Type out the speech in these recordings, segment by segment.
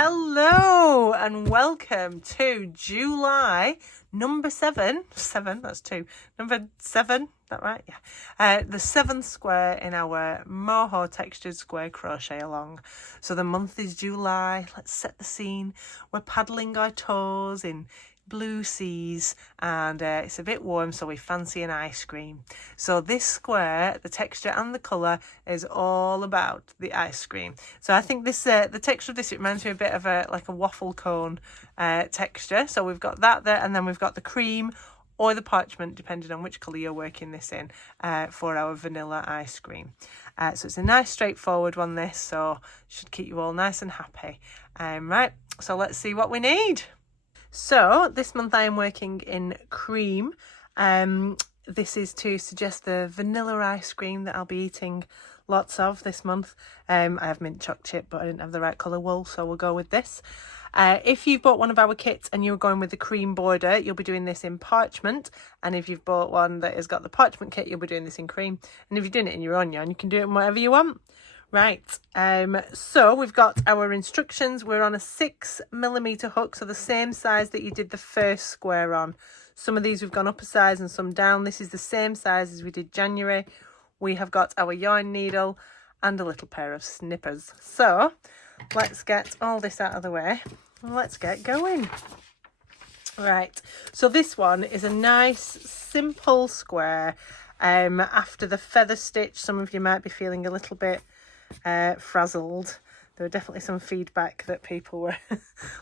Hello and welcome to July number 7, that's 2, number 7, that right? Yeah. The 7th square in our Moho textured square crochet along. So the month is July. Let's set the scene. We're paddling our toes in blue seas and it's a bit warm, so we fancy an ice cream. So this square, the texture and the colour is all about the ice cream. So I think this the texture of this, it reminds me a bit of a waffle cone texture. So we've got that there, and then we've got the cream or the parchment, depending on which colour you're working this in, for our vanilla ice cream. So it's a nice straightforward one, this, so should keep you all nice and happy. Right, so let's see what we need. So this month I am working in cream. This is to suggest the vanilla ice cream that I'll be eating lots of this month. I have mint choc chip, but I didn't have the right colour wool, so we'll go with this. If you've bought one of our kits and you're going with the cream border, you'll be doing this in parchment. And if you've bought one that has got the parchment kit, you'll be doing this in cream. And if you're doing it in your own yarn, you can do it in whatever you want. Right, so we've got our instructions. We're on a 6mm hook, so the same size that you did the first square on. Some of these we've gone up a size and some down. This is the same size as we did January. We have got our yarn needle and a little pair of snippers. So let's get all this out of the way. Let's get going. Right, so this one is a nice simple square. After the feather stitch, some of you might be feeling a little bit frazzled. There were definitely some feedback that people were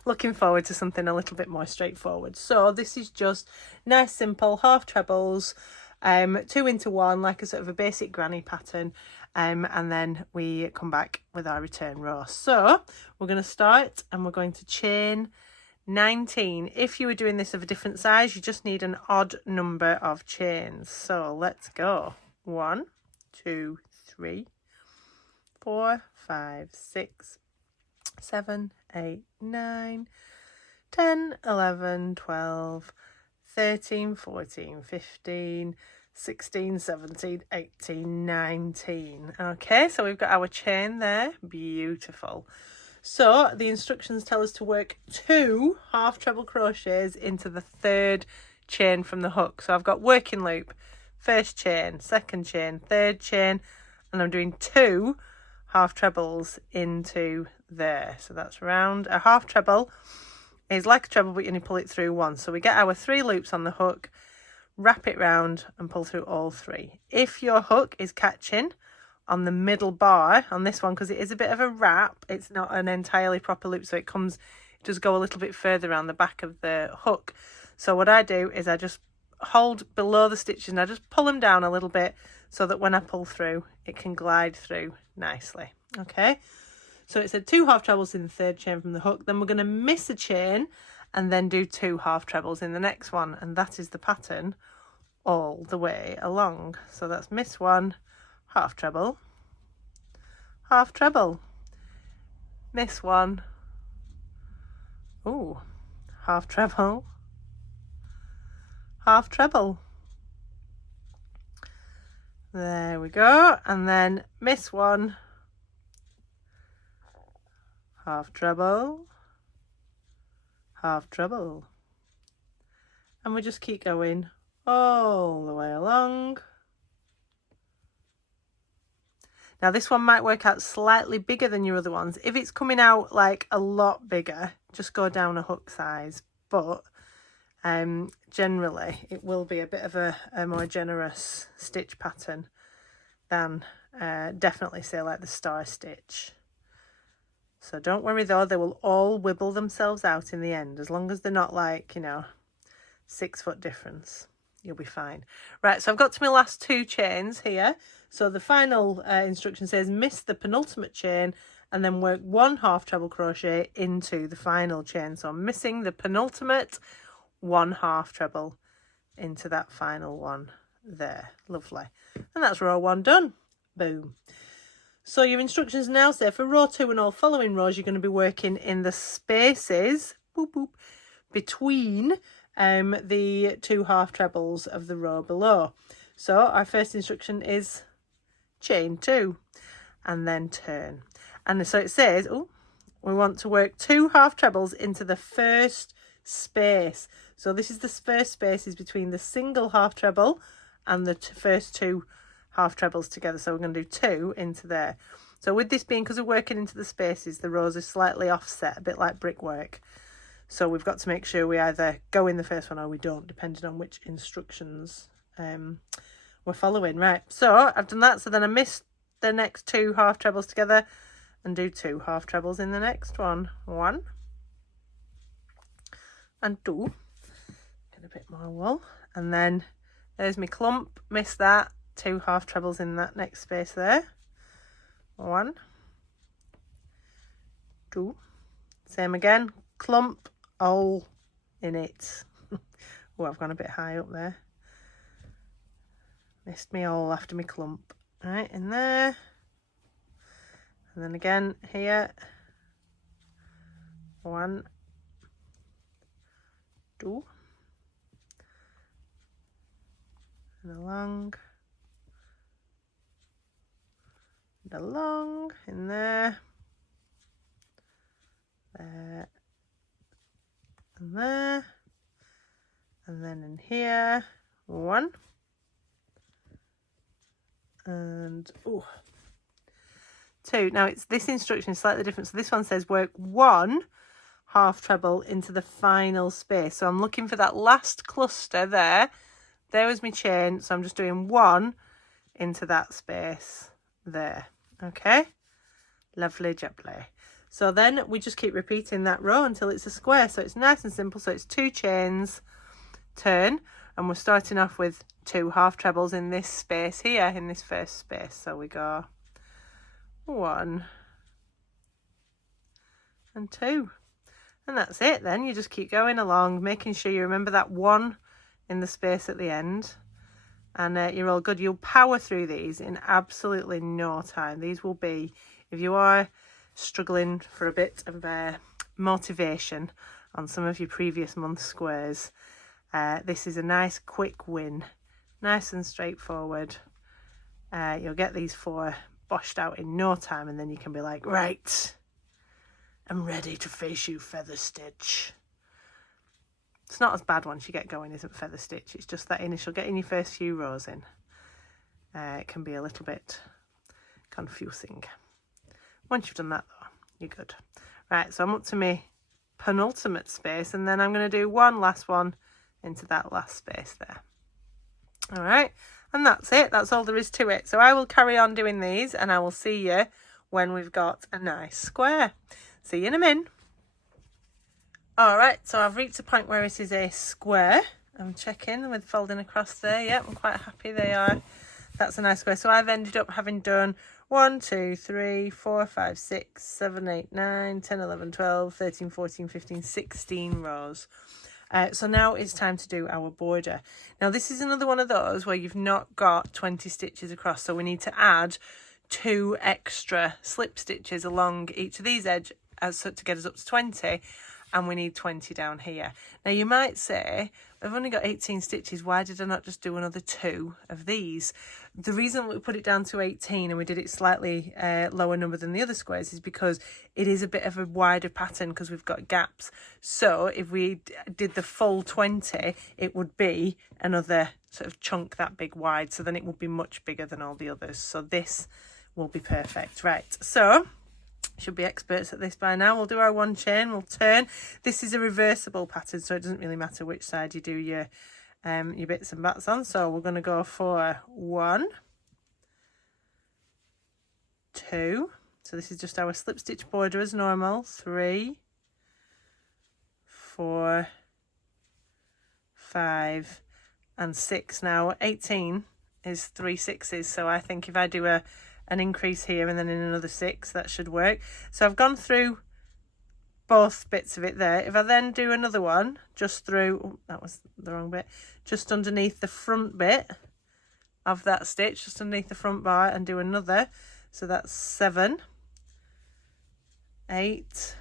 looking forward to something a little bit more straightforward. So this is just nice simple half trebles, 2 into 1, like a sort of a basic granny pattern, and then we come back with our return row. So we're going to start and we're going to chain 19. If you were doing this of a different size, you just need an odd number of chains. So let's go. 1, 2, 3, 4, 5, 6, 7, 8, 9, 10, 11, 12, 13, 14, 15, 16, 17, 18, 19. Okay, so we've got our chain there. Beautiful. So the instructions tell us to work 2 half treble crochets into the 3rd chain from the hook. So I've got working loop, 1st chain, 2nd chain, 3rd chain, and I'm doing 2 half trebles into there. So that's round. A half treble is like a treble, but you only pull it through once. So we get our 3 loops on the hook, wrap it round and pull through all 3. If your hook is catching on the middle bar on this one, because it is a bit of a wrap, it's not an entirely proper loop, so it does go a little bit further around the back of the hook. So what I do is I just hold below the stitches and I just pull them down a little bit so that when I pull through it can glide through nicely. Okay, so it said 2 half trebles in the 3rd chain from the hook, then we're going to miss a chain and then do 2 half trebles in the next one, and that is the pattern all the way along. So that's miss 1, half treble, half treble, miss 1, ooh, half treble, half treble. There we go, and then miss 1, half treble, half treble, and we just keep going all the way along. Now this one might work out slightly bigger than your other ones. If it's coming out like a lot bigger, just go down a hook size, but generally it will be a bit of a more generous stitch pattern than definitely say like the star stitch. So don't worry though, they will all wibble themselves out in the end, as long as they're not like, 6 foot difference, you'll be fine. Right, so I've got to my last 2 chains here. So the final instruction says miss the penultimate chain and then work 1 half treble crochet into the final chain. So I'm missing the penultimate, 1 half treble into that final one there. Lovely. And that's row 1 done. Boom. So your instructions now say for row 2 and all following rows, you're going to be working in the spaces boop, boop, between the 2 half trebles of the row below. So our first instruction is chain 2 and then turn. And so it says, oh, we want to work 2 half trebles into the first space. So this is the first space is between the single half treble and the first 2 half trebles together. So we're going to do 2 into there. So with this being, because we're working into the spaces, the rows are slightly offset, a bit like brickwork. So we've got to make sure we either go in the first one or we don't, depending on which instructions we're following. Right, so I've done that. So then I missed the next 2 half trebles together and do 2 half trebles in the next one. 1 and 2. Get a bit more wool. And then there's my clump, missed that. 2 half trebles in that next space there. 1, 2. Same again, clump, all in it. Oh, I've gone a bit high up there. Missed me all after me clump. Right, in there. And then again here. 1, 2. And along. And along in there. There. And there. And then in here. 1. And 2. Now it's this instruction is slightly different. So this one says work 1 half treble into the final space. So I'm looking for that last cluster there. There was my chain. So I'm just doing 1 into that space there. Okay, lovely jubbly. So then we just keep repeating that row until it's a square. So it's nice and simple. So it's 2 chains, turn, and we're starting off with 2 half trebles in this space here, in this first space. So we go 1 and 2, and that's it. Then you just keep going along, making sure you remember that 1 in the space at the end, and you're all good. You'll power through these in absolutely no time. These will be, if you are struggling for a bit of motivation on some of your previous month squares, this is a nice quick win, nice and straightforward. You'll get these 4 boshed out in no time, and then you can be like, right, I'm ready to face you, feather stitch. It's not as bad once you get going, isn't feather stitch? It's just that initial getting your first few rows in. It can be a little bit confusing. Once you've done that though, you're good. Right, so I'm up to my penultimate space, and then I'm going to do 1 last one into that last space there. All right, and that's it. That's all there is to it. So I will carry on doing these, and I will see you when we've got a nice square. See you in a min. All right, so I've reached a point where it is a square. I'm checking with folding across there. Yep, I'm quite happy they are. That's a nice square. So I've ended up having done 1, 2, 3, 4, 5, 6, 7, 8, 9, 10, 11, 12, 13, 14, 15, 16 rows. So now it's time to do our border. Now this is another one of those where you've not got 20 stitches across, so we need to add 2 extra slip stitches along each of these edges to get us up to 20, and we need 20 down here. Now you might say, I've only got 18 stitches, why did I not just do another 2 of these? The reason we put it down to 18 and we did it slightly lower number than the other squares is because it is a bit of a wider pattern because we've got gaps. So if we did the full 20, it would be another sort of chunk that big wide, so then it would be much bigger than all the others. So this will be perfect. Right, so should be experts at this by now. We'll do our 1 chain, we'll turn. This is a reversible pattern, so it doesn't really matter which side you do your bits and bats on. So we're going to go for 1, 2. So this is just our slip stitch border as normal. 3, 4, 5, and 6. Now 18 is 3 6s, so I think if I do an increase here and then in another 6, that should work. So I've gone through both bits of it there. If I then do another one just through, oh, that was the wrong bit, just underneath the front bit of that stitch, just underneath the front bar, and do another, so that's 7, 8,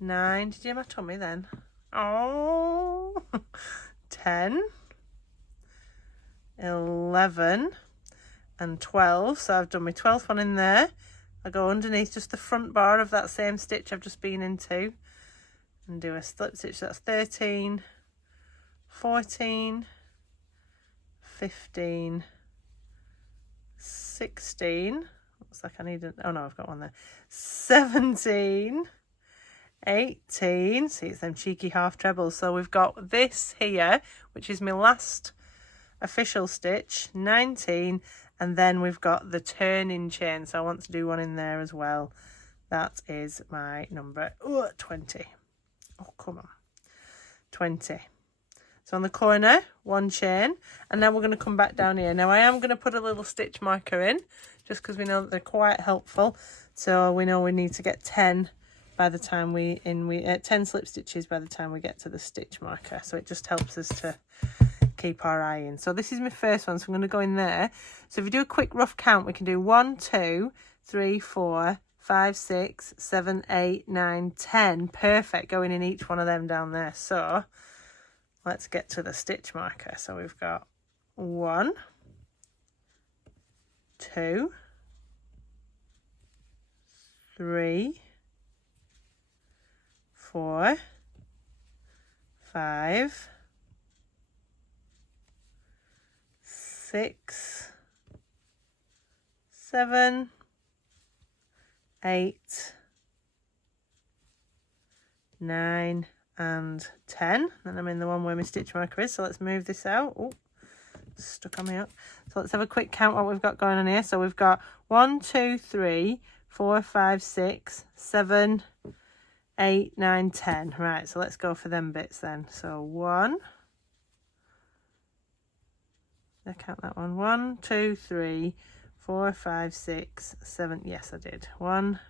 9, did you hear my tummy then? Oh, 10, 11, and 12. So I've done my 12th one in there, I go underneath just the front bar of that same stitch I've just been into and do a slip stitch. That's 13, 14, 15, 16, looks like I need a, oh no, I've got one there, 17, 18, see it's them cheeky half trebles. So we've got this here, which is my last official stitch, 19, and then we've got the turning chain, so I want to do one in there as well. That is my number 20. Oh, come on, 20. So on the corner, one chain, and now we're going to come back down here. Now I am going to put a little stitch marker in, just because we know that they're quite helpful. So we know we need to get 10 by the time 10 slip stitches by the time we get to the stitch marker. So it just helps us to keep our eye in. So this is my first one, so I'm going to go in there. So if we do a quick rough count, we can do 1, 2, 3, 4, 5, 6, 7, 8, 9, 10. Perfect, going in each one of them down there. So let's get to the stitch marker. So we've got 1, 2, 3, 4, 5, 6, 7, 8, 9, and 10. And I'm in the one where my stitch marker is, so let's move this out. Oh, stuck on me up. So let's have a quick count what we've got going on here. So we've got 1, 2, 3, 4, 5, 6, 7, 8, 9, 10. Right, so let's go for them bits then. So 1, I count that one. 1, 2, 3, 4, 5, 6, 7. Yes, I did. 1,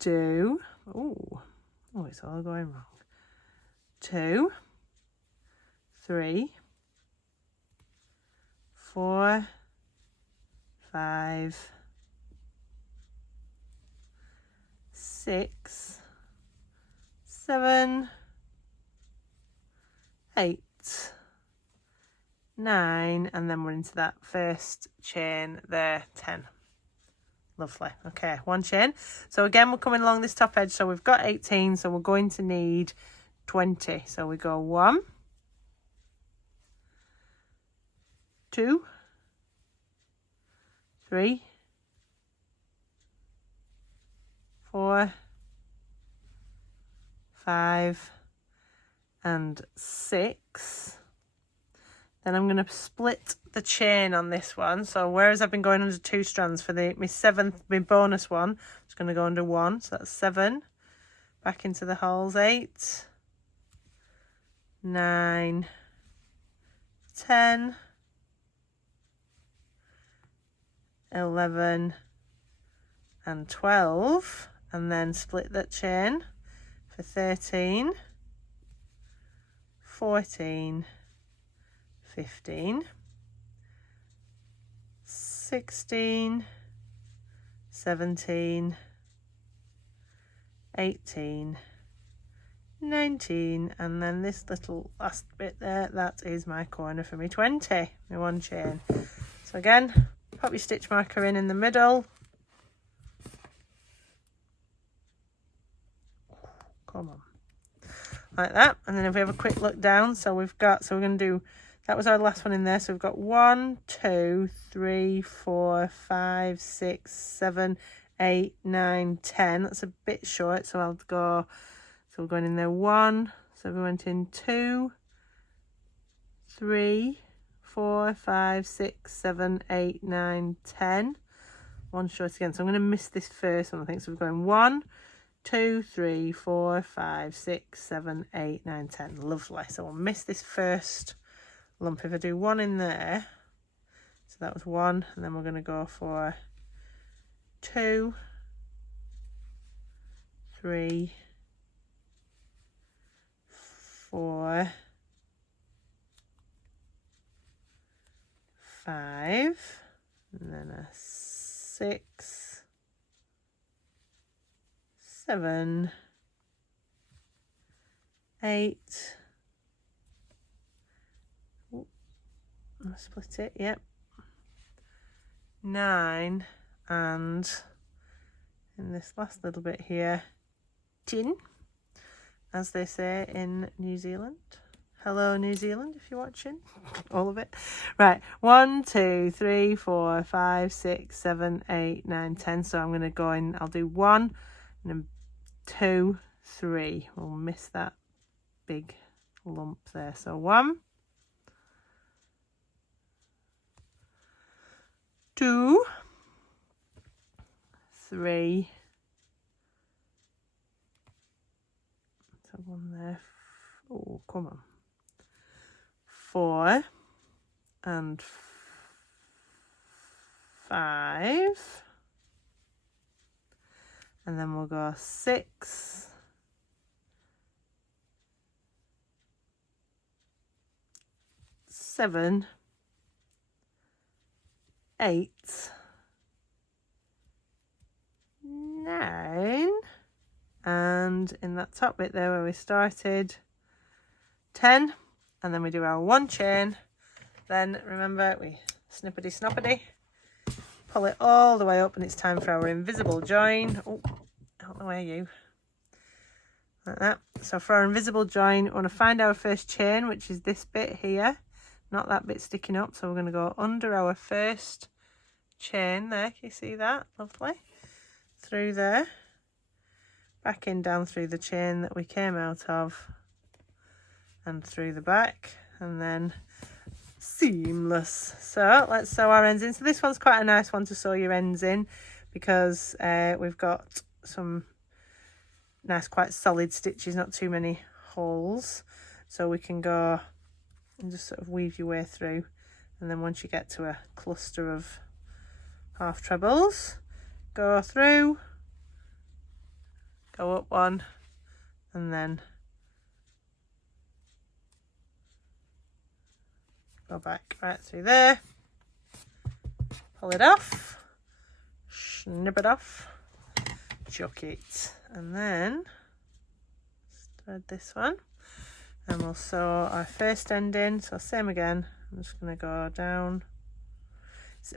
2. Oh, it's all going wrong. 2, 3, 4, 5, 6, 7, 8, 9, and then we're into that first chain there, 10. Lovely. Okay, one chain. So again, we're coming along this top edge, so we've got 18, so we're going to need 20. So we go 1, 2, 3, 4, 5, and 6. Then I'm going to split the chain on this one. So whereas I've been going under 2 strands for my bonus one, I'm just going to go under 1. So that's 7. Back into the holes, 8, 9, 10, 11, and 12. And then split that chain for 13, 14, 15, 16, 17, 18, 19, and then this little last bit there, that is my corner for me 20, my one chain. So again, pop your stitch marker in the middle. Come on. Like that. And then if we have a quick look down, so we're going to do, that was our last one in there. So we've got 1, 2, 3, 4, 5, 6, 7, 8, 9, 10. That's a bit short, so I'll go, so we're going in there 1, so we went in 2, 3, 4, 5, 6, 7, 8, 9, 10. One short again, so I'm going to miss this first one, I think. So we're going 1, 2, 3, 4, 5, 6, 7, 8, 9, 10. Lovely. So we'll miss this first lump. If I do 1 in there, so that was 1, and then we're going to go for 2, 3, 4, 5, and then a 6, 7, 8. I'll split it, yep. 9, and in this last little bit here, chin, as they say in New Zealand. Hello New Zealand, if you're watching, all of it. Right, 1, 2, 3, 4, 5, 6, 7, 8, 9, 10. So I'm going to go in, I'll do 1 and then 2, 3. We'll miss that big lump there. So 1, 2, 3. So 1 there. Oh, come on. 4 and 5, and then we'll go 6, 7, 8, 9, and in that top bit there where we started, 10. And then we do our 1 chain. Then remember, we snippety snoppety, pull it all the way up, and it's time for our invisible join. Oh, out the way, you. Like that. So for our invisible join, we want to find our first chain, which is this bit here, not that bit sticking up. So we're going to go under our first chain there. Can you see that? Lovely. Through there, back in down through the chain that we came out of, and through the back, and then seamless. So let's sew our ends in. So this one's quite a nice one to sew your ends in, because we've got some nice quite solid stitches, not too many holes, so we can go and just sort of weave your way through. And then once you get to a cluster of half trebles, go through, go up 1, and then go back right through there, pull it off, snip it off, chuck it, and then thread this one, and we'll sew our first end in. So same again, I'm just going to go down.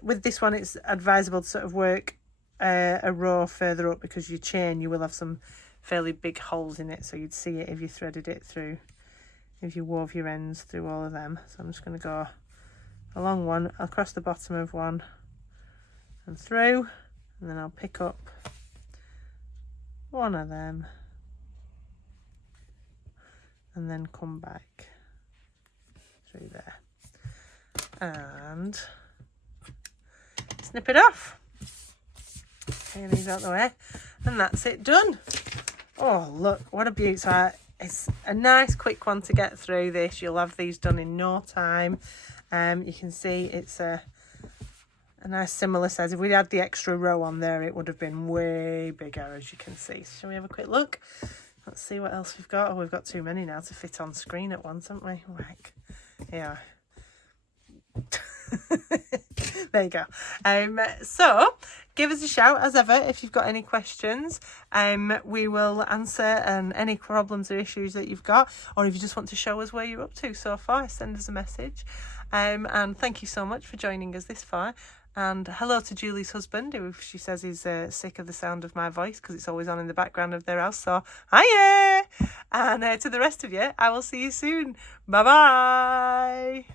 With this one, it's advisable to sort of work a row further up, because your chain, you will have some fairly big holes in it, so you'd see it if you threaded it through, if you wove your ends through all of them. So I'm just going to go along 1, across the bottom of 1 and through, and then I'll pick up 1 of them and then come back through there and snip it off. Get these out the way, and that's it done. Oh, look, what a beauty. So it's a nice quick one to get through this. You'll have these done in no time. You can see it's a nice similar size. If we had the extra row on there, it would have been way bigger, as you can see. Shall we have a quick look? Let's see what else we've got. Oh, we've got too many now to fit on screen at once, haven't we? Whack. Yeah. There you go. So give us a shout as ever if you've got any questions. We will answer any problems or issues that you've got, or if you just want to show us where you're up to so far, send us a message. And thank you so much for joining us this far. And hello to Julie's husband, who she says is sick of the sound of my voice because it's always on in the background of their house. So hiya! And to the rest of you, I will see you soon. Bye bye.